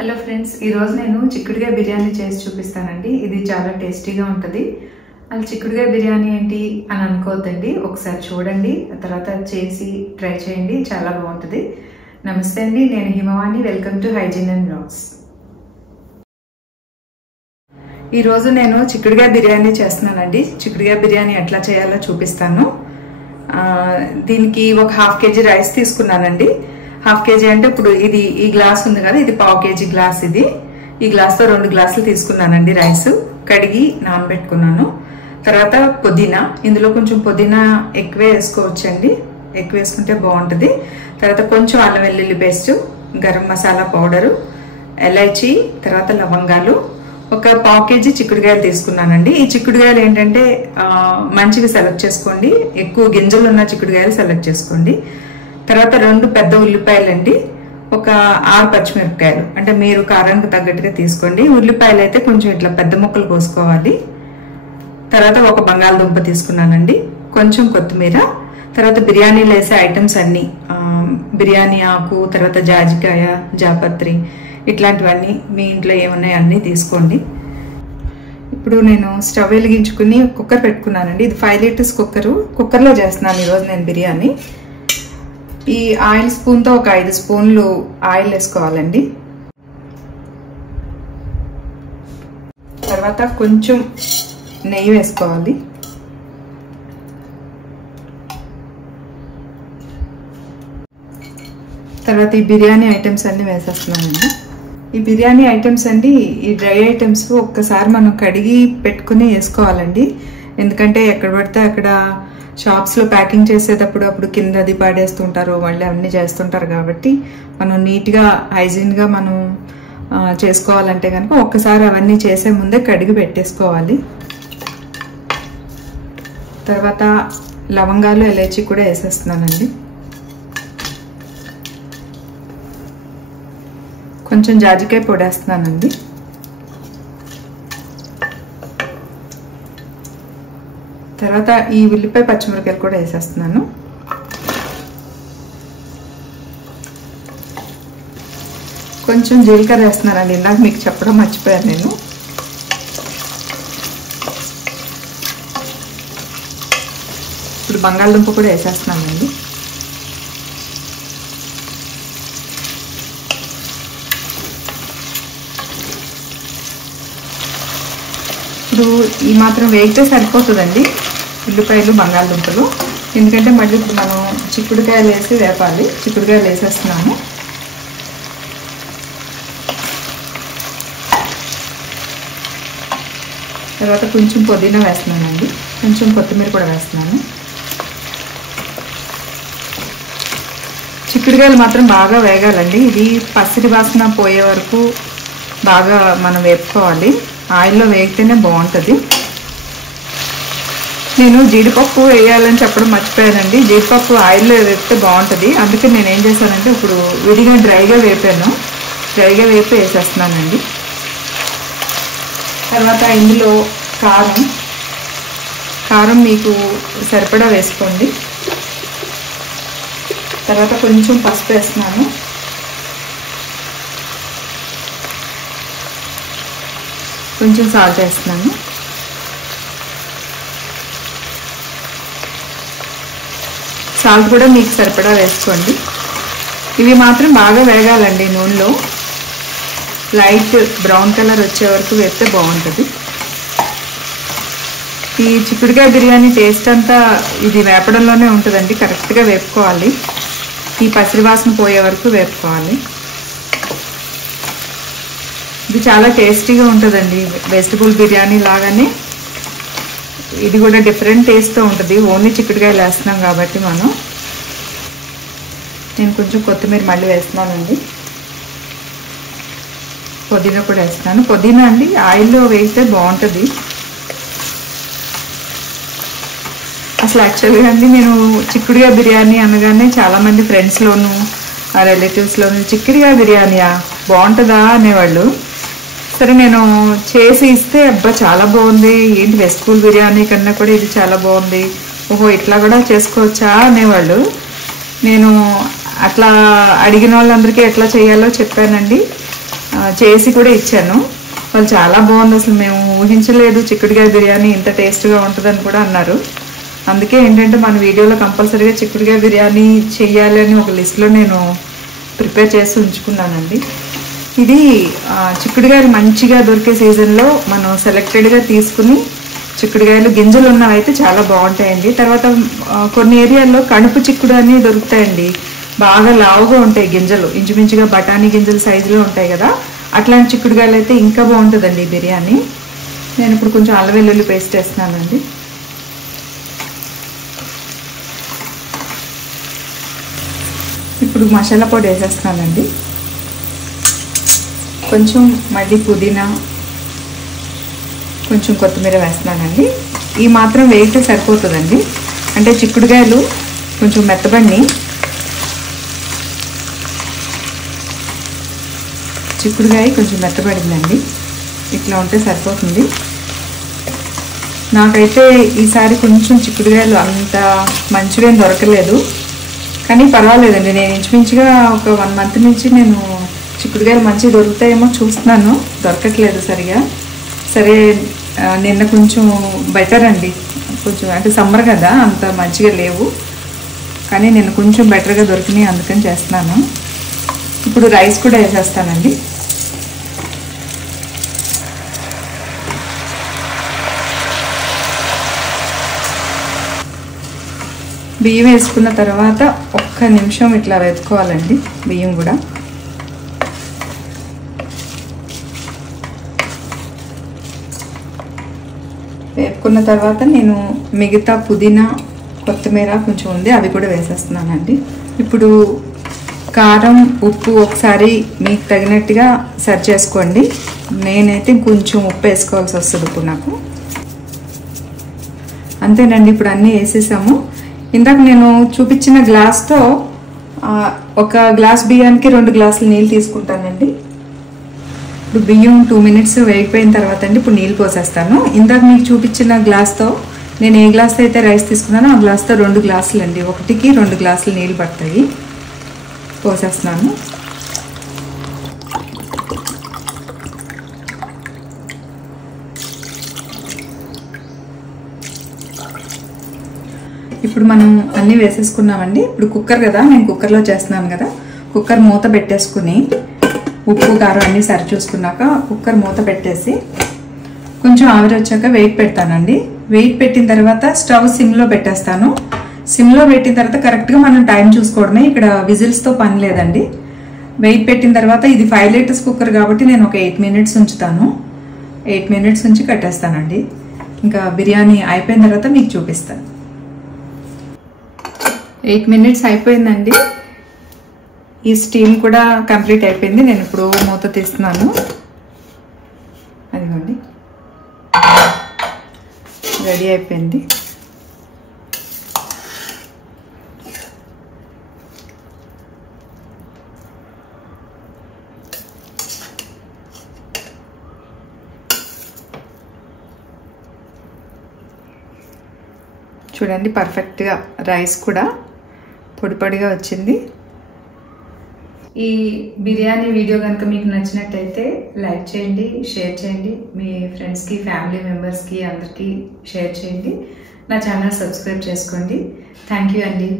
Hello friends, ఈ రోజు నేను చిక్కుడుకాయ బిర్యానీ చేసి చూపిస్తానండి. ఇది చాలా టేస్టీగా ఉంటుంది. అసలు చిక్కుడుకాయ బిర్యానీ ఏంటి అని అనుకోవద్దండి, ఒకసారి చూడండి, తర్వాత చేసి ట్రై చేయండి, చాలా బాగుంటుంది. నమస్తే అండి, నేను Himavani. Welcome to hygiene and blogs. ఈ రోజు నేను చిక్కుడుకాయ బిర్యానీ చేస్తున్నానండి. చిక్కుడుకాయ బిర్యానీ ఎట్లా చేయాలో చూపిస్తాను. దీనికి ఒక హాఫ్ కేజీ రైస్ తీసుకున్నానండి. హాఫ్ కేజీ అంటే ఇప్పుడు ఇది ఈ గ్లాస్ ఉంది కదా, ఇది పావు కేజీ గ్లాస్. ఇది ఈ గ్లాస్తో 2 గ్లాసులు తీసుకున్నానండి రైస్. కడిగి నానబెట్టుకున్నాను. తర్వాత పుదీనా, ఇందులో కొంచెం పుదీనా ఎక్కువే వేసుకోవచ్చండి, ఎక్కువ వేసుకుంటే బాగుంటుంది. తర్వాత కొంచెం అల్లం వెల్లుల్లి పేస్ట్, గరం మసాలా పౌడరు, ఎలైచి, తర్వాత లవంగాలు, ఒక పావు కేజీ చిక్కుడుకాయలు తీసుకున్నానండి. ఈ చిక్కుడుకాయలు ఏంటంటే మంచిగా సెలెక్ట్ చేసుకోండి, ఎక్కువ గింజలు ఉన్న చిక్కుడుకాయలు సెలెక్ట్ చేసుకోండి. తర్వాత 2 పెద్ద ఉల్లిపాయలు అండి, ఒక 6 పచ్చిమిరపకాయలు, అంటే మీరు కారానికి తగ్గట్టుగా తీసుకోండి. ఉల్లిపాయలు అయితే కొంచెం ఇట్లా పెద్ద ముక్కలు కోసుకోవాలి. తర్వాత ఒక బంగాళదుంప తీసుకున్నానండి, కొంచెం కొత్తిమీర, తర్వాత బిర్యానీలో వేసే ఐటమ్స్ అన్నీ, బిర్యానీ ఆకు, తర్వాత జాజికాయ, జాపత్రి, ఇట్లాంటివన్నీ మీ ఇంట్లో ఏమున్నాయో అన్నీ తీసుకోండి. ఇప్పుడు నేను స్టవ్ వెలిగించుకుని కుక్కర్ పెట్టుకున్నానండి. ఇది 5 లీటర్స్ కుక్కర్లో చేస్తున్నాను ఈరోజు నేను బిర్యానీ. ఈ ఆయిల్ స్పూన్తో ఒక 5 స్పూన్లు ఆయిల్ వేసుకోవాలండి. తర్వాత కొంచెం నెయ్యి వేసుకోవాలి. తర్వాత ఈ బిర్యానీ ఐటమ్స్ అన్ని వేసేస్తున్నానండి. ఈ బిర్యానీ ఐటమ్స్ అండి, ఈ డ్రై ఐటమ్స్ ఒక్కసారి మనం కడిగి పెట్టుకుని వేసుకోవాలండి. ఎందుకంటే ఎక్కడ పడితే అక్కడ షాప్స్లో ప్యాకింగ్ చేసేటప్పుడు అప్పుడు కింద అది పాడేస్తుంటారు, మళ్ళీ అన్నీ చేస్తుంటారు. కాబట్టి మనం నీట్గా హైజీన్గా మనం చేసుకోవాలంటే కనుక ఒక్కసారి అవన్నీ చేసే ముందే కడిగి పెట్టేసుకోవాలి. తర్వాత లవంగాలు, ఎలైచి కూడా వేసేస్తున్నానండి. కొంచెం జాజికాయ పొడేస్తున్నానండి. తర్వాత ఈ ఉల్లిపాయ పచ్చిమిరపకాయలు కూడా వేసేస్తున్నాను. కొంచెం జీలకర్ర వేస్తున్నానండి, ఇందాక మీకు చెప్పడం మర్చిపోయాను నేను. ఇప్పుడు బంగాళదుంప కూడా వేసేస్తున్నానండి. ఇప్పుడు ఈ మాత్రం వేగితే సరిపోతుందండి ఉల్లిపాయలు, బంగాళదుంపలు. ఎందుకంటే మళ్ళీ ఇప్పుడు మనం చిక్కుడుకాయలు వేసి వేపాలి. చిక్కుడుకాయలు వేసేస్తున్నాము. తర్వాత కొంచెం పుదీనా వేస్తున్నానండి, కొంచెం కొత్తిమీర కూడా వేస్తున్నాను. చిక్కుడుకాయలు మాత్రం బాగా వేగాలండి. ఇది పసిడి వాసన పోయే వరకు బాగా మనం వేపుకోవాలి. ఆయిల్లో వేగితేనే బాగుంటుంది. నేను జీడిపప్పు వేయాలని చెప్పడం మర్చిపోయానండి. జీడిపప్పు ఆయిల్లో వేపితే బాగుంటుంది. అందుకే నేను ఏం చేశానంటే ఇప్పుడు విడిగా డ్రైగా వేపాను. డ్రైగా వేపి వేసేస్తున్నానండి. తర్వాత ఇందులో కారం మీకు సరిపడా వేసుకోండి. తర్వాత కొంచెం పసుపు వేస్తున్నాను. కొంచెం సాల్ట్ వేస్తున్నాను. సాల్ట్ కూడా మీకు సరిపడా వేసుకోండి. ఇవి మాత్రం బాగా వేగాలండి నూనెలో. లైట్ బ్రౌన్ కలర్ వచ్చే వరకు వేస్తే బాగుంటుంది. ఈ చిక్కుడుకాయ బిర్యానీ టేస్ట్ అంతా ఇది వేపడంలోనే ఉంటుందండి. కరెక్ట్గా వేపుకోవాలి. ఈ పసిరి వాసన పోయే వరకు వేపుకోవాలి. ఇది చాలా టేస్టీగా ఉంటుందండి. వెజిటబుల్ బిర్యానీ లాగానే ఇది కూడా డిఫరెంట్ టేస్ట్తో ఉంటుంది. ఓన్లీ చిక్కుడుకాయలు వేస్తున్నాం కాబట్టి నేను కొంచెం కొత్తిమీర మళ్ళీ వేస్తున్నానండి. పుదీనా కూడా వేస్తున్నాను. పుదీనా అండి ఆయిల్లో వేస్తే బాగుంటుంది. అసలు యాక్చువల్గా అండి నేను చిక్కుడుకాయ బిర్యానీ అనగానే చాలామంది ఫ్రెండ్స్లోను రిలేటివ్స్లోను చిక్కుడుకాయ బిర్యానీయా బాగుంటుందా అనేవాళ్ళు. సరే నేను చేసి ఇస్తే అబ్బా చాలా బాగుంది, ఏంటి వెజిటబుల్ బిర్యానీ కన్నా కూడా ఇది చాలా బాగుంది, ఓహో ఇట్లా కూడా చేసుకోవచ్చా అనేవాళ్ళు. నేను అట్లా అడిగిన వాళ్ళందరికీ ఎట్లా చేయాలో చెప్పానండి. చేసి కూడా ఇచ్చాను. వాళ్ళు చాలా బాగుంది, అసలు మేము ఊహించలేదు చిక్కుడుకాయ బిర్యానీ ఇంత టేస్ట్గా ఉంటుందని కూడా అన్నారు. అందుకే ఏంటంటే మన వీడియోలో కంపల్సరీగా చిక్కుడుకాయ బిర్యానీ చెయ్యాలి అని ఒక లిస్ట్లో నేను ప్రిపేర్ చేసి ఉంచుకున్నానండి. ఇది చిక్కుడుకాయలు మంచిగా దొరికే సీజన్లో మనం సెలెక్టెడ్గా తీసుకుని, చిక్కుడుకాయలు గింజలు ఉన్నవైతే చాలా బాగుంటాయండి. తర్వాత కొన్ని ఏరియాల్లో కణుపు చిక్కుడు అని దొరుకుతాయండి, బాగా లావుగా ఉంటాయి గింజలు, ఇంచుమించుగా బఠానీ గింజల సైజులో ఉంటాయి కదా, అట్లాంటి చిక్కుడుకాయలు అయితే ఇంకా బాగుంటుందండి ఈ బిర్యానీ. నేను ఇప్పుడు కొంచెం అల్లం వెల్లుల్లి పేస్ట్ వేస్తున్నానండి. ఇప్పుడు మసాలా పొడి వేసేస్తున్నానండి. కొంచెం మళ్ళీ పుదీనా, కొంచెం కొత్తిమీర వేస్తున్నానండి. ఈ మాత్రం వేయితే సరిపోతుందండి, అంటే చిక్కుడుకాయలు కొంచెం మెత్తబడి, చిక్కుడుకాయ కొంచెం మెత్తబడిందండి, ఇట్లా ఉంటే సరిపోతుంది. నాకైతే ఈసారి కొంచెం చిక్కుడుకాయలు అంత మంచిగా దొరకలేదు, కానీ పర్వాలేదండి. నేను ఇంచుమించుగా ఒక 1 మంత్ నుంచి నేను చిక్కుడుకాయలు మంచిగా దొరుకుతాయేమో చూస్తున్నాను, దొరకట్లేదు సరిగా. సరే నిన్న కొంచెం బెటర్ అండి, కొంచెం అంటే సమ్మర్ కదా అంత మంచిగా లేవు, కానీ నిన్న కొంచెం బెటర్గా దొరికినాయి, అందుకని చేస్తున్నాను. ఇప్పుడు రైస్ కూడా వేసేస్తానండి. బియ్యం వేసుకున్న తర్వాత 1 నిమిషం ఇట్లా వెతుక్కోవాలండి బియ్యం కూడా. వేపుకున్న తర్వాత నేను మిగతా పుదీనా, కొత్తిమీర కొంచెం ఉంది, అవి కూడా వేసేస్తున్నానండి. ఇప్పుడు కారం, ఉప్పు ఒకసారి మీకు తగినట్టుగా సరి చేసుకోండి. నేనైతే కొంచెం ఉప్పు వేసుకోవాల్సి వస్తుంది ఇప్పుడు నాకు. అంతేనండి, ఇప్పుడు అన్నీ వేసేసాము. ఇందాక నేను చూపించిన గ్లాస్తో 1 గ్లాస్ బియ్యానికి 2 గ్లాసులు నీళ్ళు తీసుకుంటానండి. ఇప్పుడు బియ్యం 2 మినిట్స్ వేగిపోయిన తర్వాత అండి ఇప్పుడు నీళ్ళు పోసేస్తాను. ఇందాక మీకు చూపించిన గ్లాస్తో నేను ఏ గ్లాస్తో అయితే రైస్ తీసుకున్నానో ఆ గ్లాస్తో 2 గ్లాసులు అండి, 1కి 2 గ్లాసులు నీళ్ళు పడతాయి. పోసేస్తున్నాను. ఇప్పుడు మనం అన్నీ వేసేసుకున్నామండి. ఇప్పుడు కుక్కర్ కదా, నేను కుక్కర్లో చేస్తున్నాను కదా, కుక్కర్ మూత పెట్టేసుకుని ఉప్పు కారం అన్నీ సరి చూసుకున్నాక కుక్కర్ మూత పెట్టేసి కొంచెం ఆవిరి వచ్చాక వెయిట్ పెడతానండి. వెయిట్ పెట్టిన తర్వాత స్టవ్ సిమ్లో పెట్టేస్తాను. సిమ్లో పెట్టిన తర్వాత కరెక్ట్గా మనం టైం చూసుకోవడమే, ఇక్కడ విజిల్స్తో పని లేదండి. వెయిట్ పెట్టిన తర్వాత ఇది 5 లీటర్స్ కుక్కర్ కాబట్టి నేను ఒక 8 మినిట్స్ ఉంచుతాను. 8 మినిట్స్ ఉంచి కట్టేస్తానండి. ఇంకా బిర్యానీ అయిపోయిన తర్వాత మీకు చూపిస్తాను. 8 మినిట్స్ అయిపోయిందండి. ఈ స్టీమ్ కూడా కంప్లీట్ అయిపోయింది. నేను ఇప్పుడు మూత తీస్తున్నాను. అదిగోండి రెడీ అయిపోయింది. చూడండి పర్ఫెక్ట్గా రైస్ కూడా పొడి పొడిగా వచ్చింది. ఈ బిర్యానీ వీడియో కనుక మీకు నచ్చినట్టయితే లైక్ చేయండి, షేర్ చేయండి, మీ ఫ్రెండ్స్కి, ఫ్యామిలీ మెంబర్స్కి అందరికీ షేర్ చేయండి. నా ఛానల్ సబ్స్క్రైబ్ చేసుకోండి. థ్యాంక్ యూ అండి.